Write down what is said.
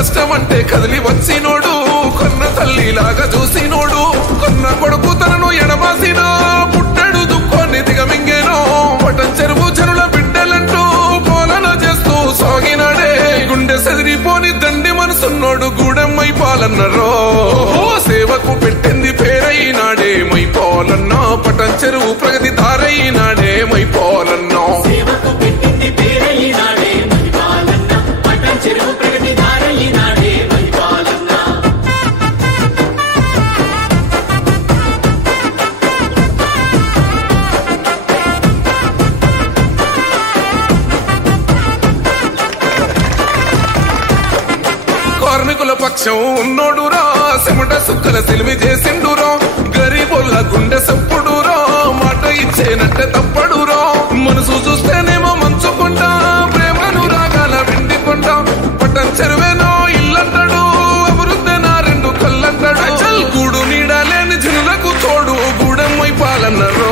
కష్టమంటే కదిలి వచ్చినోడు, కొన్న తల్లిలాగా చూసినోడు, కొన్న కొడుకు తనను ఎడబాసినా పుట్టడు దుఃఖాన్ని దిగమింగేనో. పటం చెరువు జనుల బిడ్డలంటూ పోలన చేస్తూ సాగినాడే, గుండె సెదిరిపోని దండి మనసున్నోడు గూడెం మైపాలన్నరో. సేవకు పెట్టింది పేరైనాడే మైపాలన్నా, పటం చెరువు ప్రగతి దారైనాడే మైపాలన్నా. కార్మికుల పక్షం ఉన్నోడురా, చెమట సుక్కల సెలిమి చేసిండురా, గరీబుల్ల గుండె సప్పుడురా, మాట ఇచ్చేనంటే తప్పడురా. మనసు చూస్తేనేమో మంచుకుంటా, ప్రేమను రాగాల వెండికొంటా, పట్టం చెరువేనో ఇల్లంటాడు, అభివృద్ధి నా రెండు కళ్ళంటాడు. గూడు నీడలేని జనులకు తోడు గూడెం మైపాలన్నరో.